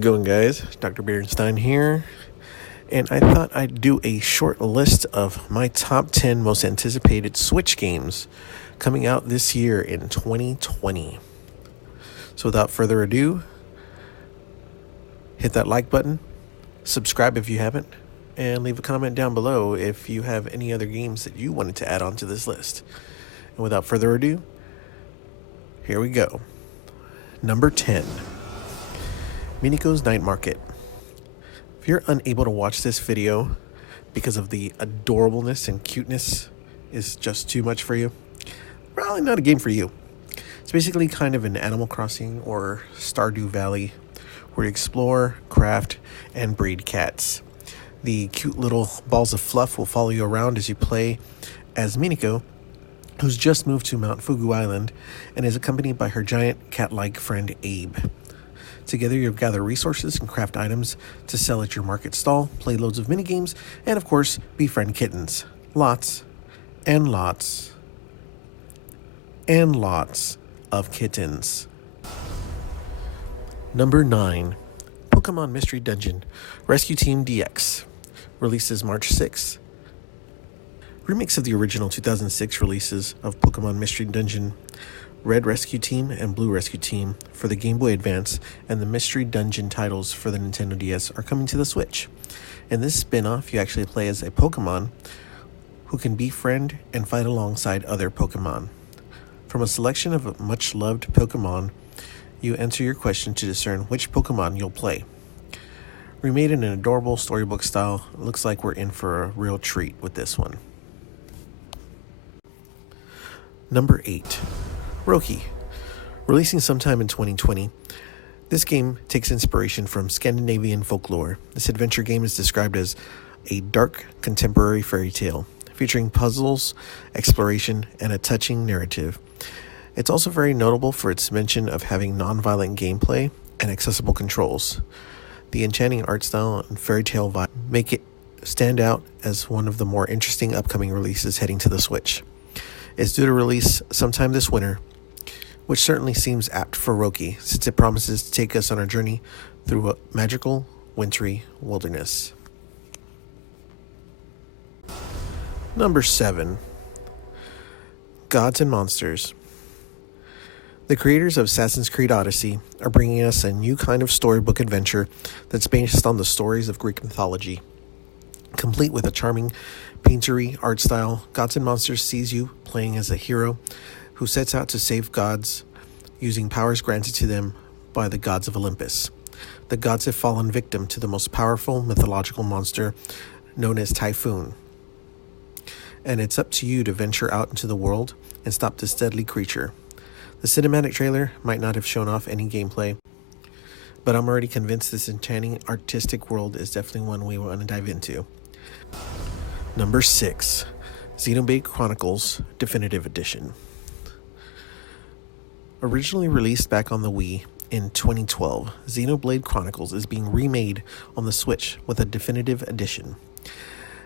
it going, guys? Dr. Berenstein here, and I thought I'd do a short list of my top 10 most anticipated Switch games coming out this year in 2020. So without further ado, hit that like button, subscribe if you haven't, and leave a comment down below if you have any other games that you wanted to add on to this list. And without further ado, here we go. Number 10. Miniko's Night Market. If you're unable to watch this video because of the adorableness and cuteness is just too much for you, probably not a game for you. It's basically kind of an Animal Crossing or Stardew Valley where you explore, craft, and breed cats. The cute little balls of fluff will follow you around as you play as Miniko, who's just moved to Mount Fugu Island and is accompanied by her giant cat-like friend Abe. Together, you'll gather resources and craft items to sell at your market stall, play loads of minigames, and of course, befriend kittens. Lots and lots and lots of kittens. Number 9. Pokemon Mystery Dungeon Rescue Team DX. Releases March 6th. Remakes of the original 2006 releases of Pokemon Mystery Dungeon Red Rescue Team and Blue Rescue Team for the Game Boy Advance and the Mystery Dungeon titles for the Nintendo DS are coming to the Switch. In this spin-off, you actually play as a Pokemon who can befriend and fight alongside other Pokemon. From a selection of much-loved Pokemon, you enter your question to discern which Pokemon you'll play. Remade in an adorable storybook style, it looks like we're in for a real treat with this one. Number 8. Roki. Releasing sometime in 2020, this game takes inspiration from Scandinavian folklore. This adventure game is described as a dark contemporary fairy tale, featuring puzzles, exploration, and a touching narrative. It's also very notable for its mention of having non-violent gameplay and accessible controls. The enchanting art style and fairy tale vibe make it stand out as one of the more interesting upcoming releases heading to the Switch. It's due to release sometime this winter, which certainly seems apt for Roki, since it promises to take us on a journey through a magical, wintry wilderness. Number 7. Gods and Monsters. The creators of Assassin's Creed Odyssey are bringing us a new kind of storybook adventure that's based on the stories of Greek mythology. Complete with a charming painterly art style, Gods and Monsters sees you playing as a hero who sets out to save gods using powers granted to them by the gods of Olympus. The gods have fallen victim to the most powerful mythological monster known as Typhoon, and it's up to you to venture out into the world and stop this deadly creature. The cinematic trailer might not have shown off any gameplay, but I'm already convinced this enchanting artistic world is definitely one we want to dive into. Number 6. Xenoblade Chronicles Definitive Edition. Originally released back on the Wii in 2012, Xenoblade Chronicles is being remade on the Switch with a definitive edition.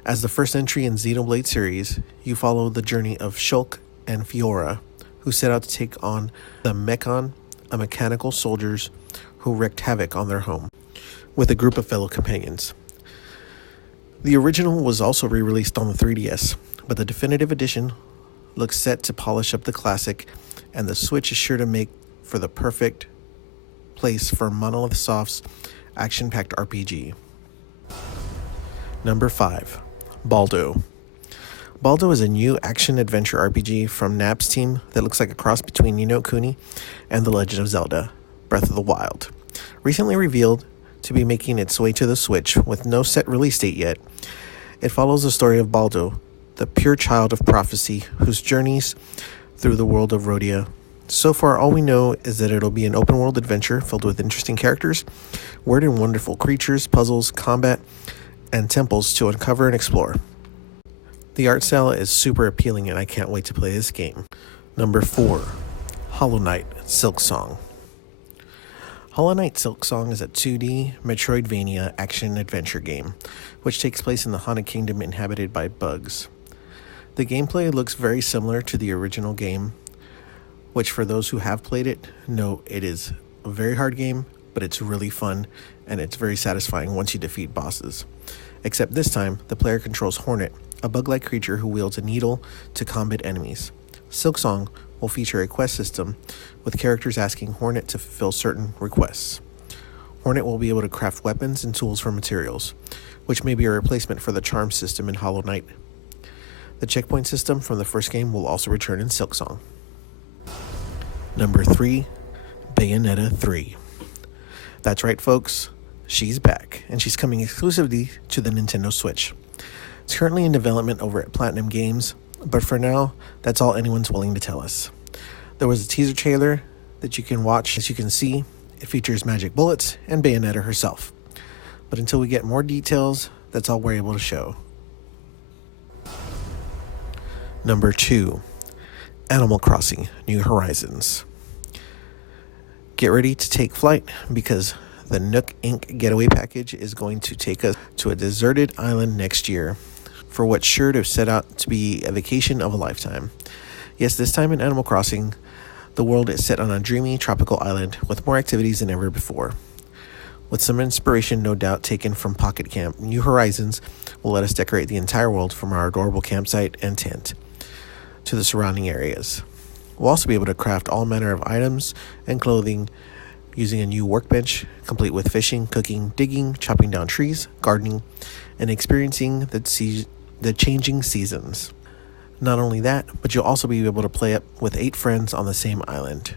As the first entry in Xenoblade series, you follow the journey of Shulk and Fiora, who set out to take on the Mechon, a mechanical soldiers who wreaked havoc on their home, with a group of fellow companions. The original was also re-released on the 3DS, but the definitive edition looks set to polish up the classic, and the Switch is sure to make for the perfect place for Monolith Soft's action-packed RPG. Number 5. Baldo. Baldo is a new action-adventure RPG from Nap's team that looks like a cross between Ni no Kuni and The Legend of Zelda: Breath of the Wild. Recently revealed to be making its way to the Switch with no set release date yet, it follows the story of Baldo, the pure child of prophecy whose journeys through the world of Rhodia. So far, all we know is that it'll be an open-world adventure filled with interesting characters, weird and wonderful creatures, puzzles, combat, and temples to uncover and explore. The art style is super appealing and I can't wait to play this game. Number 4. Hollow Knight Silksong. Hollow Knight Silksong is a 2D Metroidvania action-adventure game, which takes place in the Haunted Kingdom inhabited by bugs. The gameplay looks very similar to the original game, which for those who have played it, know it is a very hard game, but it's really fun and it's very satisfying once you defeat bosses. Except this time, the player controls Hornet, a bug-like creature who wields a needle to combat enemies. Silksong will feature a quest system with characters asking Hornet to fulfill certain requests. Hornet will be able to craft weapons and tools from materials, which may be a replacement for the charm system in Hollow Knight. The checkpoint system from the first game will also return in Silksong. Number 3, Bayonetta 3. That's right, folks. She's back, and she's coming exclusively to the Nintendo Switch. It's currently in development over at Platinum Games, but for now, that's all anyone's willing to tell us. There was a teaser trailer that you can watch. As you can see, it features magic bullets and Bayonetta herself. But until we get more details, that's all we're able to show. Number 2, Animal Crossing: New Horizons. Get ready to take flight because the Nook Inc. Getaway Package is going to take us to a deserted island next year for what's sure to set out to be a vacation of a lifetime. Yes, this time in Animal Crossing, the world is set on a dreamy tropical island with more activities than ever before. With some inspiration no doubt taken from Pocket Camp, New Horizons will let us decorate the entire world from our adorable campsite and tent to the surrounding areas. We'll also be able to craft all manner of items and clothing using a new workbench, complete with fishing, cooking, digging, chopping down trees, gardening, and experiencing the changing seasons. Not only that, but you'll also be able to play up with 8 friends on the same island.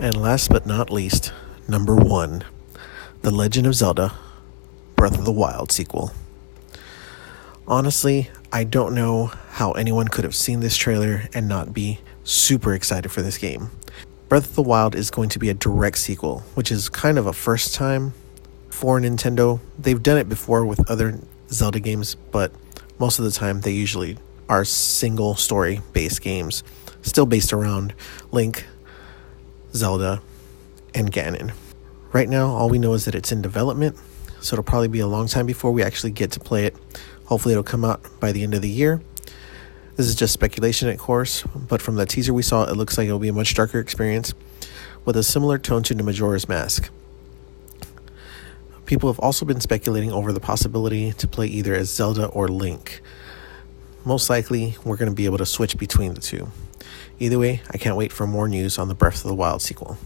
And last but not least, number 1, The Legend of Zelda: Breath of the Wild sequel. Honestly, I don't know how anyone could have seen this trailer and not be super excited for this game. Breath of the Wild is going to be a direct sequel, which is kind of a first time for Nintendo. They've done it before with other Zelda games, but most of the time they usually are single story based games, still based around Link, Zelda, and Ganon. Right now, all we know is that it's in development, so it'll probably be a long time before we actually get to play it. Hopefully it'll come out by the end of the year. This is just speculation, of course, but from the teaser we saw, it looks like it'll be a much darker experience with a similar tone to the Majora's Mask. People have also been speculating over the possibility to play either as Zelda or Link. Most likely, we're going to be able to switch between the two. Either way, I can't wait for more news on the Breath of the Wild sequel.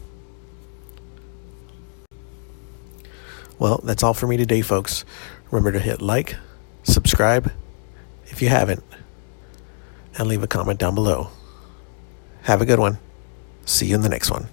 Well, that's all for me today, folks. Remember to hit like, subscribe if you haven't, and leave a comment down below. Have a good one. See you in the next one.